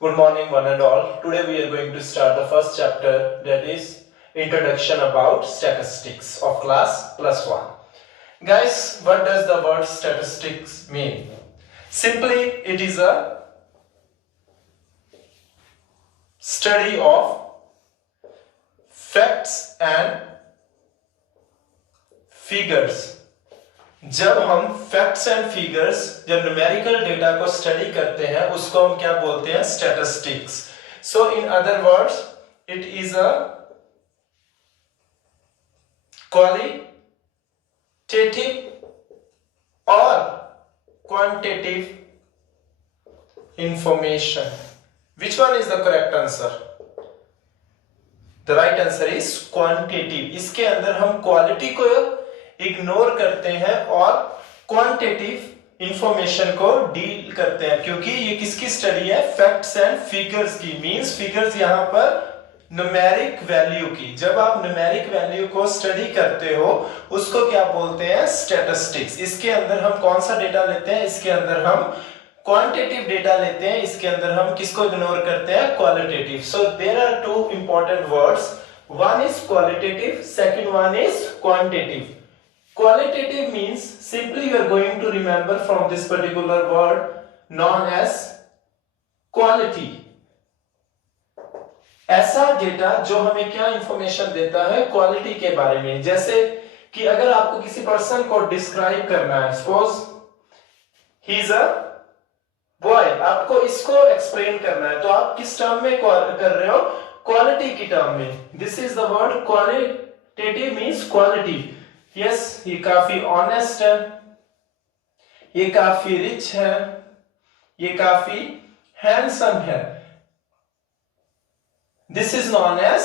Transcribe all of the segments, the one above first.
Good morning, one and all. Today we are going to start the first chapter, that is Introduction about Statistics of class +1. Guys, what does the word statistics mean? Simply, it is a study of facts and figures. जब हम facts and figures, जब numerical data को study करते हैं, उसको हम क्या बोलते हैं? Statistics. So in other words, it is a qualitative और quantitative information. Which one is the correct answer? The right answer is quantitative. इसके अंदर हम क्वालिटी को इग्नोर करते हैं और क्वांटिटेटिव इंफॉर्मेशन को डील करते हैं, क्योंकि ये किसकी स्टडी है? फैक्ट्स एंड फिगर्स की. मींस फिगर्स यहां पर न्यूमेरिक वैल्यू की. जब आप न्यूमेरिक वैल्यू को स्टडी करते हो, उसको क्या बोलते हैं? स्टैटिस्टिक्स. इसके अंदर हम कौन सा डेटा लेते हैं? इसके अंदर हम क्वांटिटेटिव डेटा लेते हैं. इसके अंदर हम किसको इग्नोर करते हैं? Qualitative. So there are two important words. One is qualitative, second one is quantitative. Qualitative means simply you are going to remember from this particular word known as quality. ऐसा data जो हमें क्या information देता है? Quality के बारे में. जैसे कि अगर आपको किसी पर्सन को डिस्क्राइब करना है, suppose he is a boy, आपको इसको एक्सप्लेन करना है, तो आप किस टर्म में कर रहे हो? क्वालिटी की टर्म में. This is the word qualitative means quality. Yes, ये काफी ऑनेस्ट है, ये काफी रिच है, ये काफी हैंडसम है. This is known as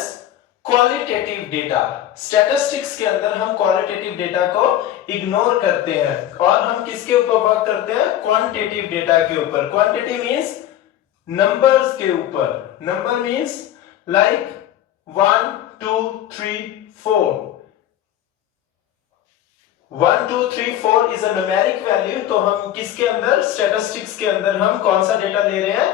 qualitative data. Statistics के अंदर हम क्वालिटेटिव डेटा को इग्नोर करते हैं और हम किसके ऊपर वर्क करते हैं? क्वांटिटेटिव डेटा के ऊपर. क्वांटिटी मींस नंबर्स के ऊपर. Number means like 1 2 3 4. 1 2 3 4 is a numeric value. तो हम किसके अंदर? स्टैटिस्टिक्स के अंदर हम कौन सा डेटा ले रहे हैं?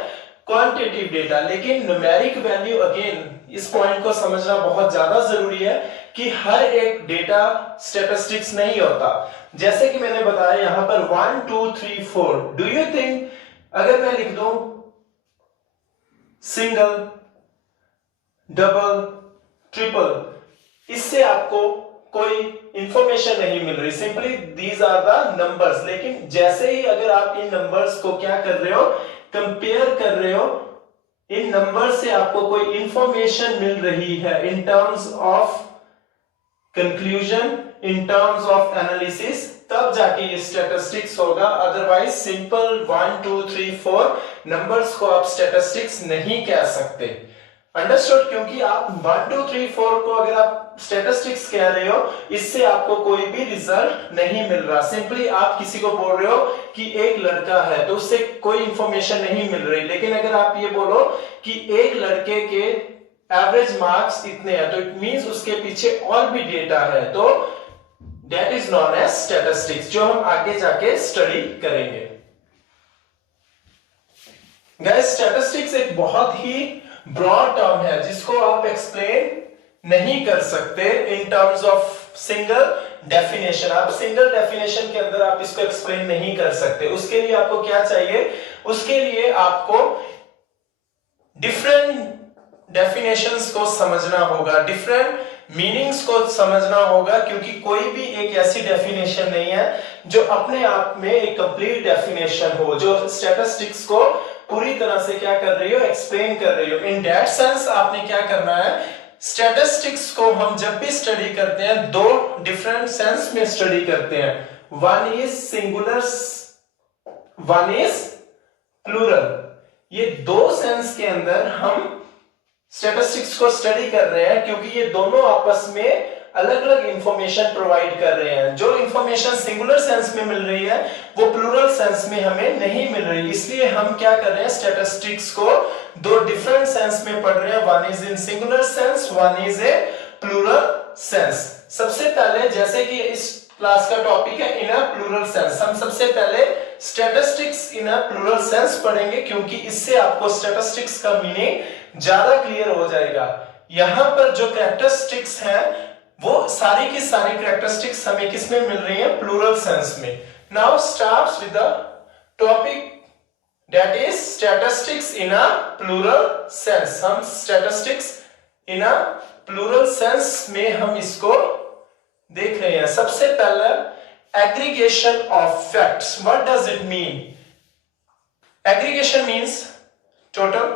Quantitative data. लेकिन न्यूमेरिक वैल्यू, अगेन इस पॉइंट को समझना बहुत ज्यादा जरूरी है कि हर एक डेटा स्टैटिस्टिक्स नहीं होता. जैसे कि मैंने बताया यहां पर 1 2 3 4. डू यू थिंक अगर मैं लिख दूं सिंगल, डबल, ट्रिपल, इससे आपको कोई इंफॉर्मेशन नहीं मिल रही? Simply these are the numbers. लेकिन जैसे ही अगर आप इन नंबर्स को क्या कर रहे हो? कंपेयर कर रहे हो, इन नंबर्स से आपको कोई इंफॉर्मेशन मिल रही है in terms of conclusion, in terms of analysis, तब जाके ये स्टैटिस्टिक्स होगा. अदरवाइज सिंपल 1 2 3 4 नंबर्स को आप स्टैटिस्टिक्स नहीं कह सकते. अंडरस्टूड? क्योंकि आप 1 2 3 4 को अगर आप स्टैटिस्टिक्स कह रहे हो, इससे आपको कोई भी रिजल्ट नहीं मिल रहा. सिंपली आप किसी को बोल रहे हो कि एक लड़का है, तो उससे कोई इंफॉर्मेशन नहीं मिल रही. लेकिन अगर आप ये बोलो कि एक लड़के के एवरेज मार्क्स इतने हैं, तो इट मींस उसके पीछे और भी डेटा है. तो that is known as statistics, जो हम आगे जाके स्टडी करेंगे. गाइस, स्टैटिस्टिक्स एक बहुत ही ब्रॉड टर्म है जिसको आप एक्सप्लेन नहीं कर सकते in terms of single definition. आप सिंगल डेफिनेशन के अंदर आप इसको एक्सप्लेन नहीं कर सकते. उसके लिए आपको क्या चाहिए? उसके लिए आपको डिफरेंट डेफिनेशंस को समझना होगा, डिफरेंट मीनिंग्स को समझना होगा, क्योंकि कोई भी एक ऐसी डेफिनेशन नहीं है जो अपने आप में एक कंप्लीट डेफिनेशन हो, जो स्टैटिस्टिक्स को पूरी तरह से क्या कर रही हो? एक्सप्लेन कर रही हो. इन दैट सेंस आपने क्या करना है? स्टैटिस्टिक्स को हम जब भी स्टडी करते हैं, दो डिफरेंट सेंस में स्टडी करते हैं. One is singular, one is plural. ये दो सेंस के अंदर हम स्टैटिस्टिक्स को स्टडी कर रहे हैं, क्योंकि ये दोनों आपस में अलग अलग इंफॉर्मेशन प्रोवाइड कर रहे हैं. जो इंफॉर्मेशन सिंगुलर सेंस में मिल रही है, वो प्लूरल सेंस में हमें नहीं मिल रही. इसलिए हम क्या कर रहे हैं? स्टैटिस्टिक्स को दो डिफरेंट सेंस में पढ़ रहे हैं. One is in singular sense, one is a plural sense. सबसे पहले, जैसे कि इस क्लास का टॉपिक है इन अ प्लूरल सेंस, हम सबसे पहले statistics in a plural sense पढ़ेंगे, क्योंकि इससे आपको स्टैटिस्टिक्स का मीनिंग ज्यादा क्लियर हो जाएगा। यहां पर जो कैरेक्टरिस्टिक्स हैं वो सारी की सारी कैरेक्टरिस्टिक्स हमें किसमें मिल रही है? प्लूरल सेंस में। Now starts with the topic that is statistics in a plural sense. हम statistics in a plural sense में हम इसको देख रहे हैं। सबसे पहले aggregation of facts. What does it mean? Aggregation means total,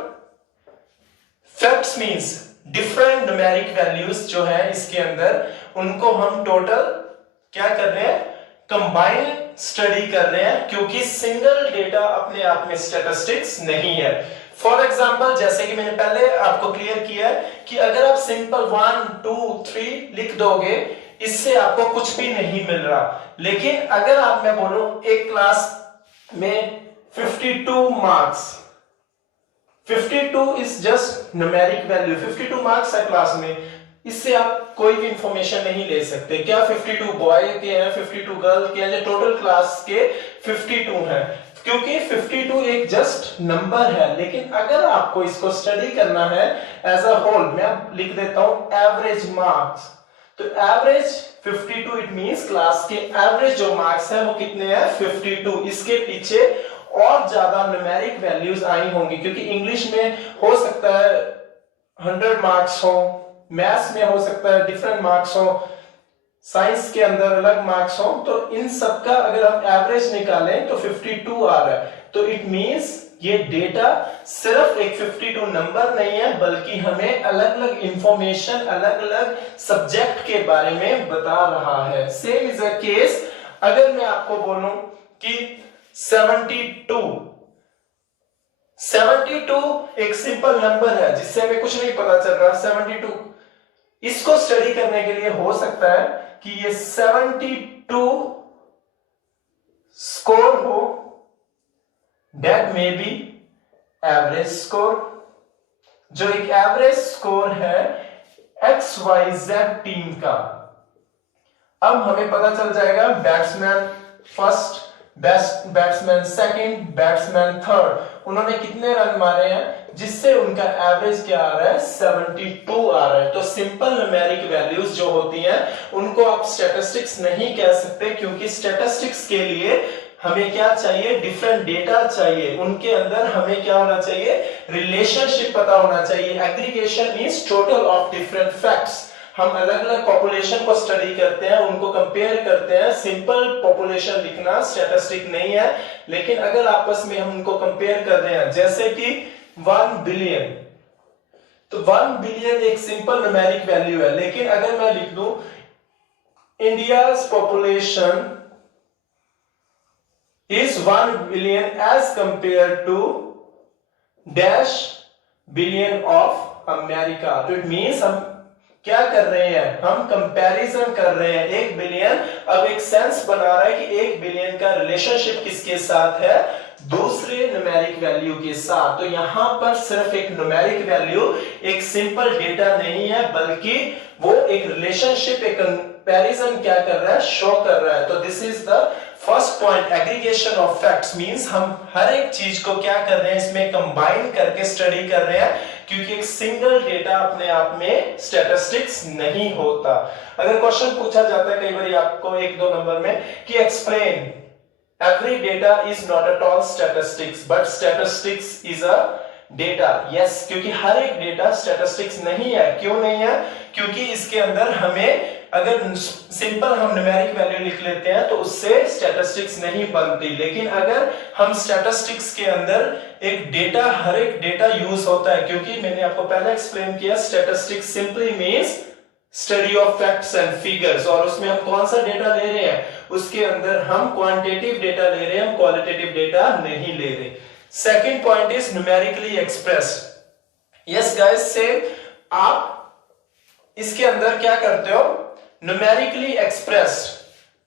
facts means different numeric values जो है इसके अंदर, उनको हम टोटल क्या कर रहे हैं? कंबाइन स्टडी कर रहे हैं, क्योंकि सिंगल डेटा अपने आप में स्टैटिस्टिक्स नहीं है। फॉर एग्जाम्पल, जैसे कि मैंने पहले आपको क्लियर किया है कि अगर आप सिंपल 1 2 3 लिख दोगे, इससे आपको कुछ भी नहीं मिल रहा। लेकिन अगर आप, मैं बोलूं एक क्लास में 52 marks, 52 is just numeric value, 52 marks है क्लास में, इससे आप कोई भी इंफॉर्मेशन नहीं ले सकते। क्या 52 बॉय के हैं, 52 गर्ल के हैं, टोटल क्लास के 52 हैं, क्योंकि 52 एक जस्ट नंबर है। लेकिन अगर आपको इसको स्टडी करना है एज अ होल, मैं लिख देता हूं एवरेज मार्क्स। तो एवरेज 52 इट मींस क्लास के एवरेज जो मार्क्स है वो कितने हैं? 52। इसके पीछे और ज्यादा न्यूमेरिक वैल्यूज आई होंगी, क्योंकि इंग्लिश में हो सकता है 100 मार्क्स हो, मैथ्स में हो सकता है डिफरेंट मार्क्स हो, साइंस के अंदर अलग मार्क्स हो। तो इन सब का अगर हम एवरेज निकालें तो 52 आ रहा है। तो इट मींस ये डेटा सिर्फ एक 52 नंबर नहीं है, बल्कि हमें अलग अलग इंफॉर्मेशन, अलग अलग सब्जेक्ट के बारे में बता रहा है। सेम इज अ केस अगर मैं आपको बोलूं कि 72 एक सिंपल नंबर है जिससे हमें कुछ नहीं पता चल रहा। 72 इसको स्टडी करने के लिए हो सकता है कि ये 72 स्कोर हो, that may be average score, जो एक एवरेज स्कोर है XYZ टीम का। अब हमें पता चल जाएगा batsman first, batsman second, batsman third, उन्होंने कितने रन मारे हैं, जिससे उनका एवरेज क्या आ रहा है? 72 आ रहा है। तो सिंपल न्यूमेरिक वैल्यूज जो होती हैं उनको आप स्टैटिस्टिक्स नहीं कह सकते, क्योंकि स्टैटिस्टिक्स के लिए हमें क्या चाहिए? डिफरेंट डेटा चाहिए। उनके अंदर हमें क्या होना चाहिए? रिलेशनशिप पता होना चाहिए। Aggregation means total of different facts. हम अलग अलग पॉपुलेशन को स्टडी करते हैं, उनको कंपेयर करते हैं। सिंपल पॉपुलेशन लिखना स्टैटिस्टिक नहीं है, लेकिन अगर आपस में हम उनको कंपेयर कर रहे हैं, जैसे कि 1 बिलियन, तो 1 बिलियन एक सिंपल न्यूमेरिक वैल्यू है। लेकिन अगर मैं लिख दूं India's population is 1 billion as compared to dash billion of America, तो it means हम क्या कर रहे हैं? हम कंपैरिजन कर रहे हैं। 1 बिलियन अब एक सेंस बना रहा है कि 1 बिलियन का रिलेशनशिप किसके साथ है? दूसरे न्यूमेरिक वैल्यू के साथ। तो यहां पर सिर्फ एक न्यूमेरिक वैल्यू एक सिंपल डेटा नहीं है, बल्कि वो एक रिलेशनशिप, एक कंपैरिजन क्या कर रहा है? शो कर रहा है। तो this is the first point. Aggregation of facts means हम हर एक चीज को क्या कर रहे हैं? इसमें कंबाइन करके स्टडी कर रहे हैं, क्योंकि एक सिंगल डेटा अपने आप में स्टैटिस्टिक्स नहीं होता। अगर क्वेश्चन पूछा जाता है कई बार आपको 1-2 नंबर में कि explain every data is not at all statistics but statistics is a data, yes, क्योंकि हर एक डेटा स्टैटिस्टिक्स नहीं है। क्यों नहीं है? क्योंकि इसके अंदर हमें अगर सिंपल हम न्यूमेरिक वैल्यू लिख लेते हैं तो उससे स्टैटिस्टिक्स नहीं बनती। लेकिन अगर हम स्टैटिस्टिक्स के अंदर एक डेटा, हर एक डेटा यूज होता है, क्योंकि मैंने आपको पहले एक्सप्लेन किया statistics simply means study of facts and figures, और उसमें हम कौन सा डेटा ले रहे हैं? उसके अंदर हम क्वांटिटेटिव डेटा ले रहे हैं, हम क्वालिटेटिव डेटा नहीं ले रहे। Second point is numerically expressed. Yes guys, same आप इसके अंदर क्या करते हो? Numerically expressed.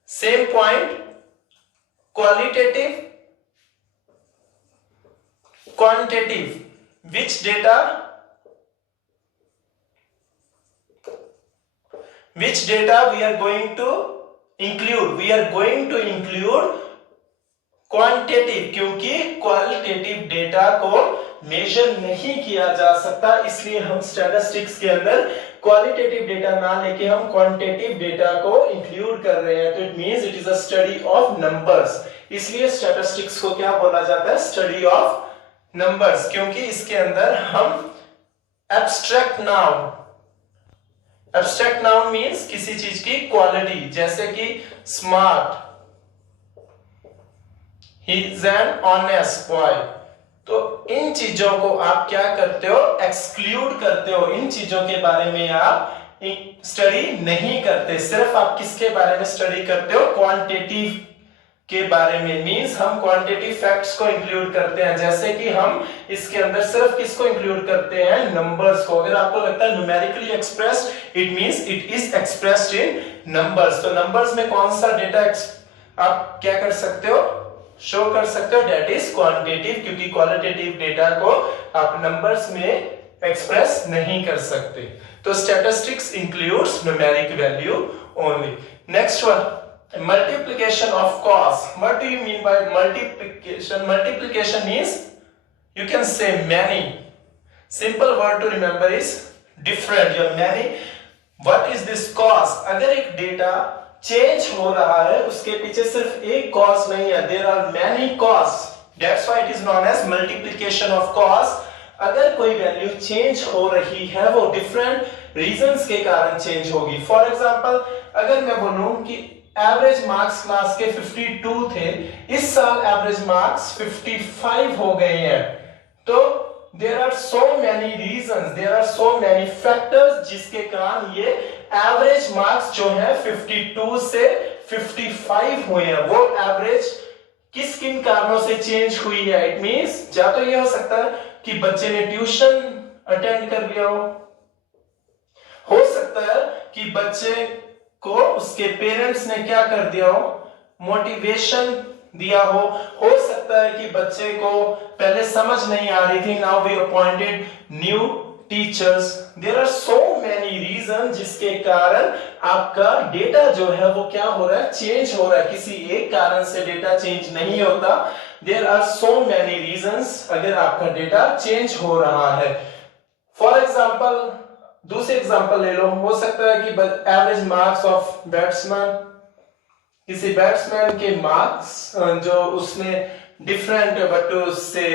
Same point, qualitative, quantitative, which data we are going to include? We are going to include quantitative, क्योंकि क्वालिटेटिव डेटा को मेजर नहीं किया जा सकता, इसलिए हम स्टैटिस्टिक्स के अंदर क्वालिटेटिव डेटा ना लेके हम क्वांटिटेटिव डेटा को इंक्लूड कर रहे हैं। तो it means it is a study of numbers, इसलिए स्टैटिस्टिक्स को क्या बोला जाता है? स्टडी ऑफ नंबर्स, क्योंकि इसके अंदर हम abstract noun, abstract noun means किसी चीज की क्वालिटी, जैसे कि smart, he is an honest boy, तो इन चीजों को आप क्या करते हो? एक्सक्लूड करते हो, इन चीजों के बारे में आप स्टडी नहीं करते। सिर्फ आप किसके बारे में स्टडी करते हो? क्वांटिटेटिव के बारे में, मींस हम क्वांटिटेटिव फैक्ट्स को इंक्लूड करते हैं, जैसे कि हम इसके अंदर सिर्फ किसको इंक्लूड करते हैं? नंबर्स को। अगर आपको लगता है numerically expressed, it means it is expressed in numbers, तो नंबर्स में कौन सा डेटा आप क्या कर सकते हो? शो कर सकते हो, दैट इज क्वांटिटेटिव, क्योंकि क्वालिटेटिव डेटा को आप नंबर्स में एक्सप्रेस नहीं कर सकते। तो statistics includes numeric value only. Next one, multiplication of cos. What do you mean by multiplication? Multiplication means you can say many. Simple word to remember is different. Your many. What is this cos? अगर एक data change हो रहा है, उसके पीछे सिर्फ एक cos नहीं है, there are many cos. That's why it is known as multiplication of cos. अगर कोई वैल्यू चेंज हो रही है, वो डिफरेंट रीजंस के कारण चेंज होगी। फॉर एग्जांपल, अगर मैं बोलूं कि एवरेज मार्क्स क्लास के 52 थे, इस साल एवरेज मार्क्स 55 हो गए हैं, तो there are so many reasons, there are so many factors जिसके कारण ये एवरेज मार्क्स जो है 52 से 55 हुए हैं। वो एवरेज किस किन कारणों से चेंज हुई है? इट मींस या तो ये हो सकता है कि बच्चे ने ट्यूशन अटेंड कर लिया हो सकता है कि बच्चे को उसके पेरेंट्स ने क्या कर दिया हो? मोटिवेशन दिया हो सकता है कि बच्चे को पहले समझ नहीं आ रही थी, now we appointed new teachers. There are so many reason जिसके कारण आपका डेटा जो है वो क्या हो रहा है? चेंज हो रहा है। किसी एक कारण से डेटा चेंज नहीं होता, there are so many reasons अगर आपका डेटा चेंज हो रहा है। फॉर एग्जांपल, दूसरे एग्जांपल ले लो, हो सकता है कि एवरेज मार्क्स ऑफ बैट्समैन, किसी बैट्समैन के मार्क्स जो उसने डिफरेंट बट उससे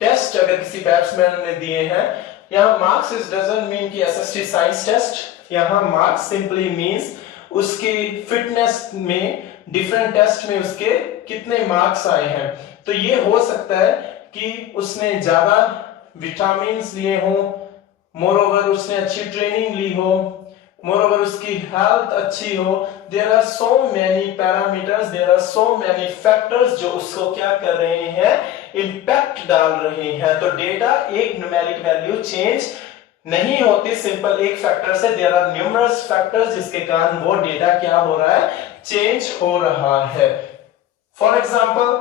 टेस्ट अगर किसी बैट्समैन ने दिए हैं, यहाँ मार्क्स इज डजंट मीन कि एसएसटी साइंस टेस्ट, यहाँ मार्क्स सिंपली मींस उसकी फिटनेस में डिफरेंट टेस्ट में उसके कितने मार्क्स आए हैं। तो ये हो सकता है कि उसने ज्यादा विटामिन लिए हों, मोरओवर उसने अच्छी ट्रेनिंग ली हो, मोरओवर उसकी हेल्थ अच्छी हो। There are so many parameters, there are so many factors जो उसको क्या कर रहे हैं? इंपैक्ट डाल रहे हैं। तो डेटा एक न्यूमेरिक वैल्यू चेंज नहीं होती सिंपल एक फैक्टर से, देयर आर न्यूमरस फैक्टर्स जिसके कारण वो डेटा क्या हो रहा है? चेंज हो रहा है। For example,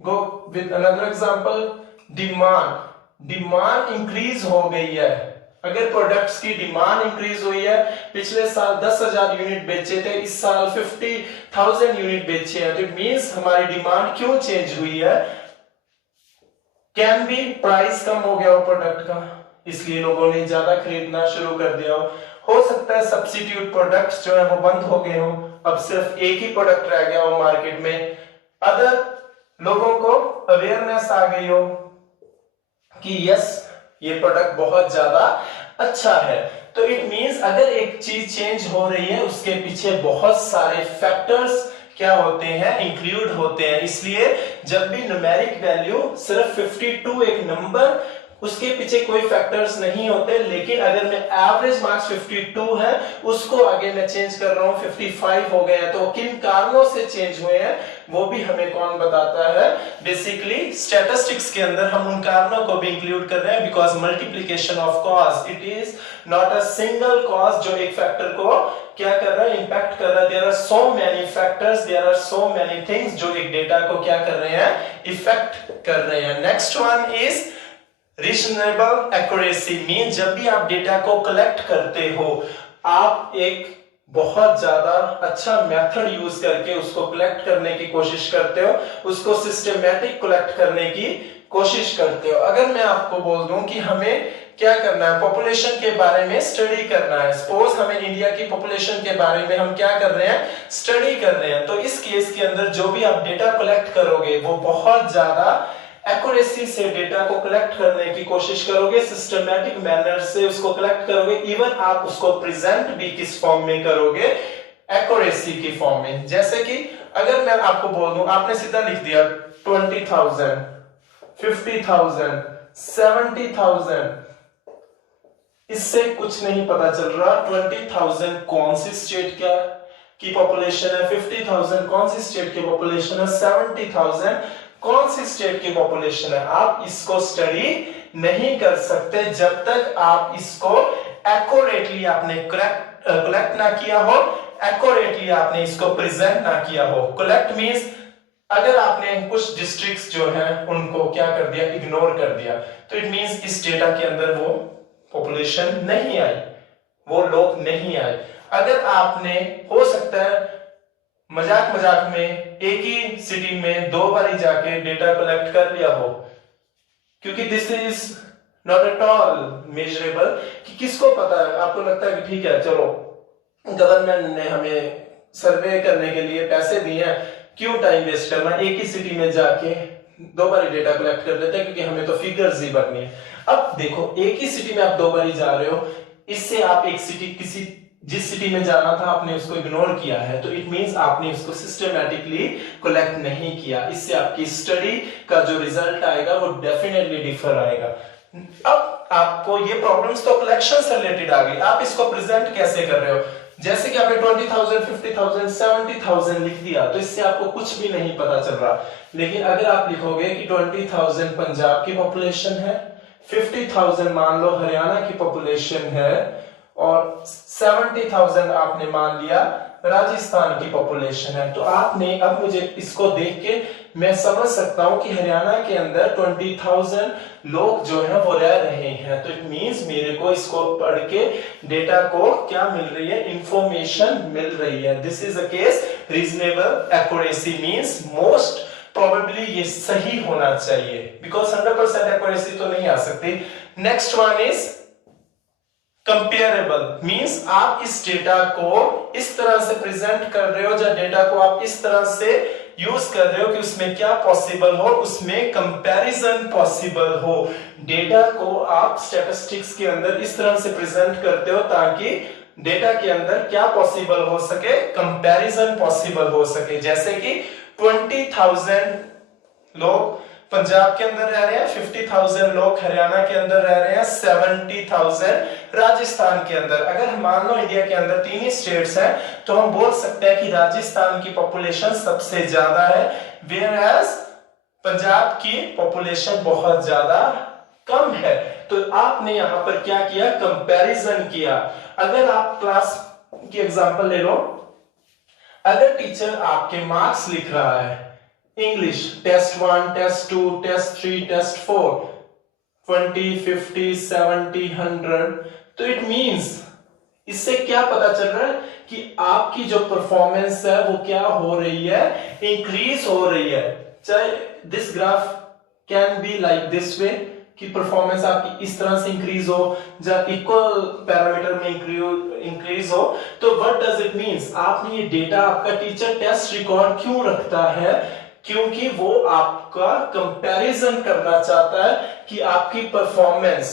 go with another example, demand, demand increase हो गई है। अगर प्रोडक्ट्स की डिमांड इंक्रीज हुई है, पिछले साल 10,000 यूनिट बेचे थे, इस साल 50,000 यूनिट बेचे हैं, तो इट मींस हमारी डिमांड क्यों चेंज हुई है? कैन बी प्राइस कम हो गया हो प्रोडक्ट का, इसलिए लोगों ने ज्यादा खरीदना शुरू कर दिया हो सकता है सब्स्टिट्यूट प्रोडक्ट्स जो है वो बंद हो गए हो, अब सिर्फ एक ही प्रोडक्ट रह गया हो मार्केट में। अदर लोगों को अवेयरनेस आ गई हो कि यस ये प्रोडक्ट बहुत ज्यादा अच्छा है। तो इट मींस अगर एक चीज चेंज हो रही है, उसके पीछे बहुत सारे फैक्टर्स क्या होते हैं? इंक्लूड होते हैं। इसलिए जब भी न्यूमेरिक वैल्यू सिर्फ 52 एक नंबर, उसके पीछे कोई फैक्टर्स नहीं होते, लेकिन अगर मैं एवरेज मार्क्स 52 है, उसको आगे मैं चेंज कर रहा हूं 55 हो गए हैं, तो किन कारणों से चेंज हुए हैं वो भी हमें कौन बताता है? बेसिकली स्टैटिस्टिक्स के अंदर हम उन कारणों को भी इंक्लूड कर रहे हैं, because multiplication of cause, it is not a single cause जो एक फैक्टर को क्या कर रहा है? इंपैक्ट कर रहा है। There are so many factors, there are so many things जो एक डेटा को क्या कर रहे हैं? इफेक्ट कर रहे हैं। Next one is reasonable accuracy. Mean जब भी आप डेटा को कलेक्ट करते हो, आप एक बहुत ज्यादा अच्छा मेथड यूज करके उसको कलेक्ट करने की कोशिश करते हो, उसको सिस्टमेटिक कलेक्ट करने की कोशिश करते हो। अगर मैं आपको बोल दूं कि हमें क्या करना है, पॉपुलेशन के बारे में स्टडी करना है, सपोज हमें इंडिया की पॉपुलेशन के बारे में हम क्या कर रहे हैं, स्टडी कर रहे हैं, तो इस केस के अंदर जो भी आप डेटा कलेक्ट करोगे वो बहुत ज्यादा एक्यूरेसी से डेटा को कलेक्ट करने की कोशिश करोगे, सिस्टमैटिक मैनर से उसको कलेक्ट करोगे, इवन आप उसको प्रेजेंट भी किस फॉर्म में करोगे, एक्यूरेसी की फॉर्म में। जैसे कि अगर मैं आपको बोल दूं, आपने सीधा लिख दिया 20,000, 50,000, 70,000, इससे कुछ नहीं पता चल रहा 20,000 कौन सी स्टेट क्या की पॉपुलेशन है, 50,000 कौन सी स्टेट की पॉपुलेशन है, 70,000 कौन सी स्टेट की पॉपुलेशन है। आप इसको स्टडी नहीं कर सकते जब तक आप इसको एक्यूरेटली आपने कलेक्ट ना किया हो, एक्यूरेटली आपने इसको प्रेजेंट ना किया हो। कलेक्ट मींस अगर आपने कुछ डिस्ट्रिक्ट्स जो हैं उनको क्या कर दिया, इग्नोर कर दिया, तो इट मींस इस डेटा के अंदर वो पॉपुलेशन नहीं आई, वो लोग नहीं आए। अगर आपने हो सकता है मजाक मजाक में एक ही सिटी में 2 बार ही जाके डेटा कलेक्ट कर लिया हो, क्योंकि this is not at all measurable, कि किसको पता है। आपको लगता है कि ठीक है चलो गवर्नमेंट ने हमें सर्वे करने के लिए पैसे दिए हैं, क्यों टाइम वेस्ट करना, एक ही सिटी में जाके 2 बार डेटा कलेक्ट कर लेते हैं, क्योंकि हमें तो फिगर्स ही भरनी है। अब देखो एक ही सिटी में आप 2 बार जा रहे हो, इससे आप एक सिटी किसी जिस सिटी में जाना था आपने उसको इग्नोर किया है, तो इट मींस आपने उसको सिस्टमैटिकली कलेक्ट नहीं किया। इससे आपकी स्टडी का जो रिजल्ट आएगा वो डेफिनेटली डिफर आएगा। अब आपको ये प्रॉब्लम्स तो कलेक्शन से रिलेटेड आ गई, आप इसको प्रेजेंट कैसे कर रहे हो। जैसे कि आपने 20,000, 50,000, 70,000 लिख दिया, तो इससे आपको कुछ भी नहीं पता चल रहा। लेकिन अगर आप लिखोगे कि 20,000 पंजाब की पॉपुलेशन है, 50,000 मान लो हरियाणा की पॉपुलेशन है, और 70,000 आपने मान लिया राजस्थान की पॉपुलेशन है, तो आपने अब मुझे इसको देख के मैं समझ सकता हूं कि हरियाणा के अंदर 20,000 लोग जो है वो रह रहे हैं। तो इट मींस मेरे को इसको पढ़ के डेटा को क्या मिल रही है, इंफॉर्मेशन मिल रही है। This is a case reasonable accuracy means most probably ये सही होना चाहिए, बिकॉज 100% एक्यूरेसी तो नहीं आ सकती। Next one is comparable, means आप इस डेटा को इस तरह से प्रेजेंट कर रहे हो, या डेटा को आप इस तरह से यूज कर रहे हो कि उसमें क्या पॉसिबल हो, उसमें कंपैरिजन पॉसिबल हो। डेटा को आप स्टैटिस्टिक्स के अंदर इस तरह से प्रेजेंट करते हो ताकि डेटा के अंदर क्या पॉसिबल हो सके, कंपैरिजन पॉसिबल हो सके। जैसे कि 20,000 लोग पंजाब के अंदर रह रहे हैं, 50,000 लोग हरियाणा के अंदर रह रहे हैं, 70,000 राजस्थान के अंदर। अगर हम मान लो इंडिया के अंदर 3 ही स्टेट्स हैं, तो हम बोल सकते हैं कि राजस्थान की पॉपुलेशन सबसे ज्यादा है, वेयरएज पंजाब की पॉपुलेशन बहुत ज्यादा कम है। तो आपने यहां पर क्या किया, कंपैरिजन किया। अगर आप क्लास की एग्जांपल ले लो, अगर टीचर आपके मार्क्स लिख रहा है, English test 1, test 2, test 3, test 4, 20, 50, 70, 100, तो इट मींस इससे क्या पता चल रहा है कि आपकी जो परफॉर्मेंस है वो क्या हो रही है, इंक्रीज हो रही है। चाहे this graph can be like this way, कि परफॉर्मेंस आपकी इस तरह से इंक्रीज हो, जब इक्वल पैरामीटर में इंक्रीज हो। तो व्हाट डज इट मींस, आपने ये डेटा, आपका टीचर टेस्ट रिकॉर्ड क्यों रखता है, क्योंकि वो आपका कंपैरिजन करना चाहता है कि आपकी परफॉर्मेंस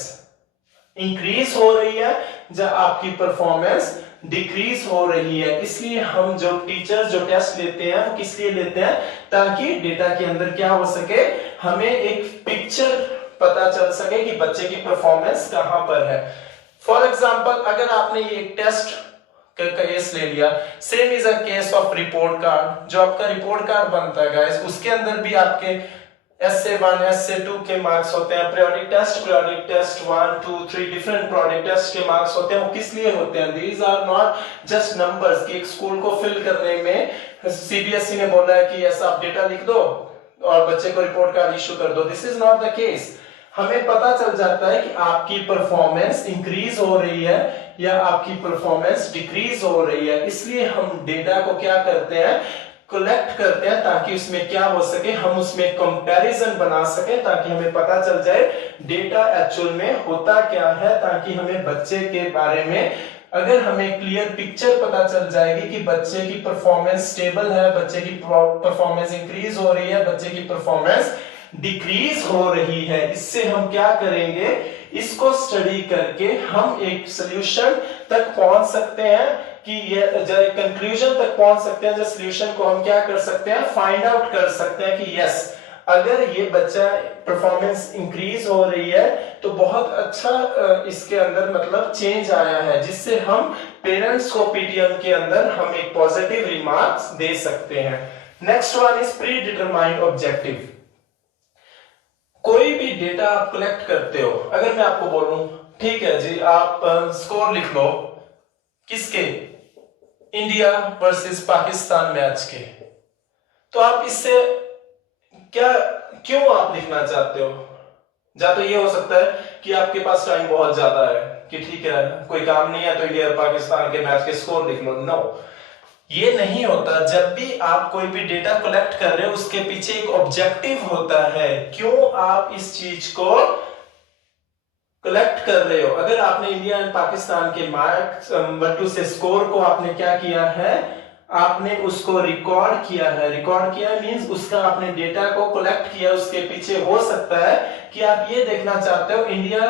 इंक्रीज हो रही है या आपकी परफॉर्मेंस डिक्रीज हो रही है। इसलिए हम जो टीचर्स जो टेस्ट लेते हैं वो किस लिए लेते हैं, ताकि डेटा के अंदर क्या हो सके, हमें एक पिक्चर पता चल सके कि बच्चे की परफॉर्मेंस कहां पर है। फॉर एग्जांपल अगर आपने ये एक टेस्ट का केस ले लिया, same is a case of report card. जो आपका रिपोर्ट कार्ड बनता है गाइस, उसके अंदर भी आपके एसए 1, एसए 2 के मार्क्स होते हैं, periodic test 1, 2, 3 different periodic test के मार्क्स होते हैं। वो किस लिए होते हैं, these are not just numbers कि एक स्कूल को फिल करने में सीबीएसई ने बोला है कि ऐसा आप डेटा लिख दो और बच्चे को रिपोर्ट कार्ड इशू कर दो। This is not the case. हमें पता चल जाता है कि आपकी परफॉर्मेंस इंक्रीज हो रही है या आपकी परफॉर्मेंस डिक्रीज हो रही है। इसलिए हम डेटा को क्या करते हैं, कलेक्ट करते हैं, ताकि उसमें क्या हो सके, हम उसमें कंपैरिजन बना सके, ताकि हमें पता चल जाए डेटा एक्चुअल में होता क्या है, ताकि हमें बच्चे के बारे में अगर हमें क्लियर पिक्चर पता चल जाएगी कि बच्चे की परफॉर्मेंस स्टेबल है, बच्चे की परफॉर्मेंस इंक्रीज हो रही है, बच्चे की परफॉर्मेंस डिक्रीज हो रही है। इससे हम क्या करेंगे, इसको स्टडी करके हम एक सॉल्यूशन तक पहुंच सकते हैं कि ये कंक्लूजन तक पहुंच सकते हैं, जो सॉल्यूशन को हम क्या कर सकते हैं, फाइंड आउट कर सकते हैं कि यस, अगर ये बच्चा परफॉर्मेंस इंक्रीज हो रही है तो बहुत अच्छा इसके अंदर मतलब चेंज आया है, जिससे हम पेरेंट्स को पीटीएम के अंदर हम एक पॉजिटिव रिमार्क्स दे सकते हैं। Next one is pre determined objective. कोई भी डेटा आप कलेक्ट करते हो, अगर मैं आपको बोलूं ठीक है जी आप स्कोर लिख लो किसके, इंडिया वर्सेस पाकिस्तान मैच के, तो आप इससे क्या क्यों आप लिखना चाहते हो? या तो ये हो सकता है कि आपके पास टाइम बहुत ज्यादा है कि ठीक है कोई काम नहीं है तो इंडिया और पाकिस्तान के मैच के स्कोर लिख लो। नो, ये नहीं होता। जब भी आप कोई भी डेटा कलेक्ट कर रहे हो उसके पीछे एक ऑब्जेक्टिव होता है, क्यों आप इस चीज को कलेक्ट कर रहे हो। अगर आपने इंडिया एंड पाकिस्तान के मार्क्स बट्टू से स्कोर को आपने क्या किया है, आपने उसको रिकॉर्ड किया है। रिकॉर्ड किया मींस उसका आपने डेटा को कलेक्ट किया, उसके पीछे हो सकता है कि आप ये देखना चाहते हो इंडिया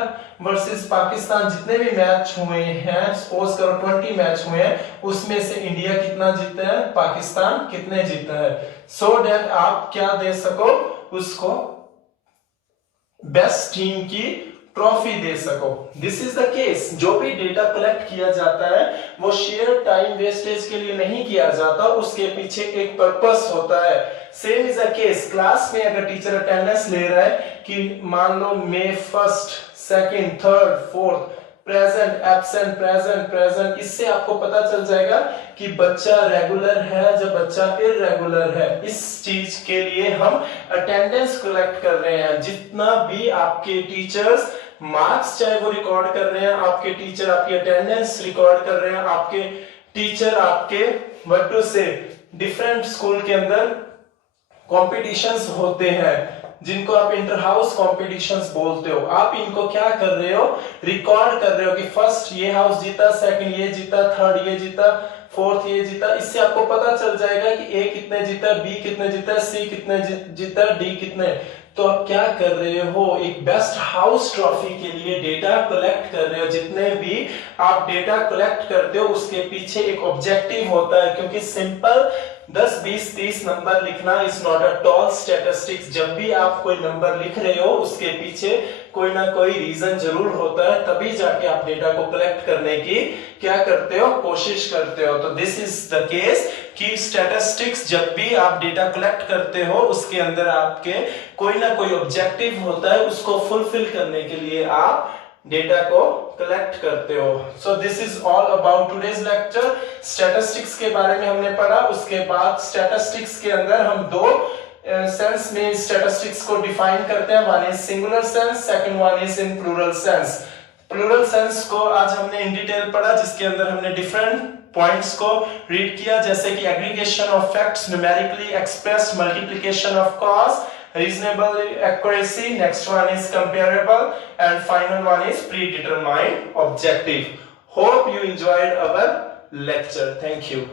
वर्सेस पाकिस्तान जितने भी मैच हुए हैं, सपोज करो 20 मैच हुए हैं, उसमें से इंडिया कितना जीता है, पाकिस्तान कितने जीता है, सो दैट आप क्या दे सको, उसको बेस्ट टीम की ट्रॉफी दे सको। This is the case. जो भी डेटा कलेक्ट किया जाता है वो शेयर टाइम वेस्टेज के लिए नहीं किया जाता, उसके पीछे एक पर्पस होता है। Same is a case, class में अगर टीचर अटेंडेंस ले रहा है कि मान लो मे 1st, 2nd, 3rd, 4th, present, absent, present, present, इससे आपको पता चल जाएगा कि बच्चा रेगुलर है या बच्चा इररेगुलर है। इस चीज के लिए हम अटेंडेंस कलेक्ट कर रहे हैं। जितना भी आपके टीचर्स मार्क्स चाहे वो रिकॉर्ड कर रहे हैं, आपके टीचर आपकी अटेंडेंस रिकॉर्ड कर रहे हैं, आपके टीचर आपके बच्चों से डिफरेंट स्कूल के अंदर कॉम्पिटिशंस होते हैं जिनको आप इंटर हाउस कॉम्पिटिशंस बोलते हो। आप इनको क्या कर रहे हो, रिकॉर्ड कर रहे हो कि फर्स्ट ये हाउस जीता, सेकंड ये जीता, थर्ड ये जीता, फोर्थ ये जीता। इससे आपको पता चल जाएगा कि ए कितने जीता, बी कितने जीता, सी कितने जीता, डी कितने। तो आप क्या कर रहे हो, एक बेस्ट हाउस ट्रॉफी के लिए डेटा कलेक्ट कर रहे हो। जितने भी आप डेटा कलेक्ट करते हो उसके पीछे एक ऑब्जेक्टिव होता है, क्योंकि सिंपल 10, 20, 30 नंबर लिखना is not a tall statistics. जब भी आप कोई नंबर लिख रहे हो उसके पीछे कोई ना कोई रीजन जरूर होता है, तभी जाके आप डेटा को कलेक्ट करने की क्या करते हो, कोशिश करते हो। तो दिस इज द केस कि स्टैटिस्टिक्स जब भी आप डेटा कलेक्ट करते हो उसके अंदर आपके कोई ना कोई ऑब्जेक्टिव होता है, उसको फुलफिल करने के लिए आप डेटा को कलेक्ट करते हो। So this is all about today's lecture. Statistics के बारे में हमने पढ़ा। उसके बाद स्टैटिस्टिक्स के अंदर हम दो सेंस में स्टैटिस्टिक्स को डिफाइन करते हैं। One is singular sense, second one is in plural sense. Plural sense को आज हमने इन डिटेल पढ़ा, जिसके अंदर हमने डिफरेंट पॉइंट्स को रीड किया, जैसे कि aggregation of facts, numerically expressed, multiplication of cause, reasonable accuracy, next one is comparable, and final one is predetermined objective. Hope you enjoyed our lecture. Thank you.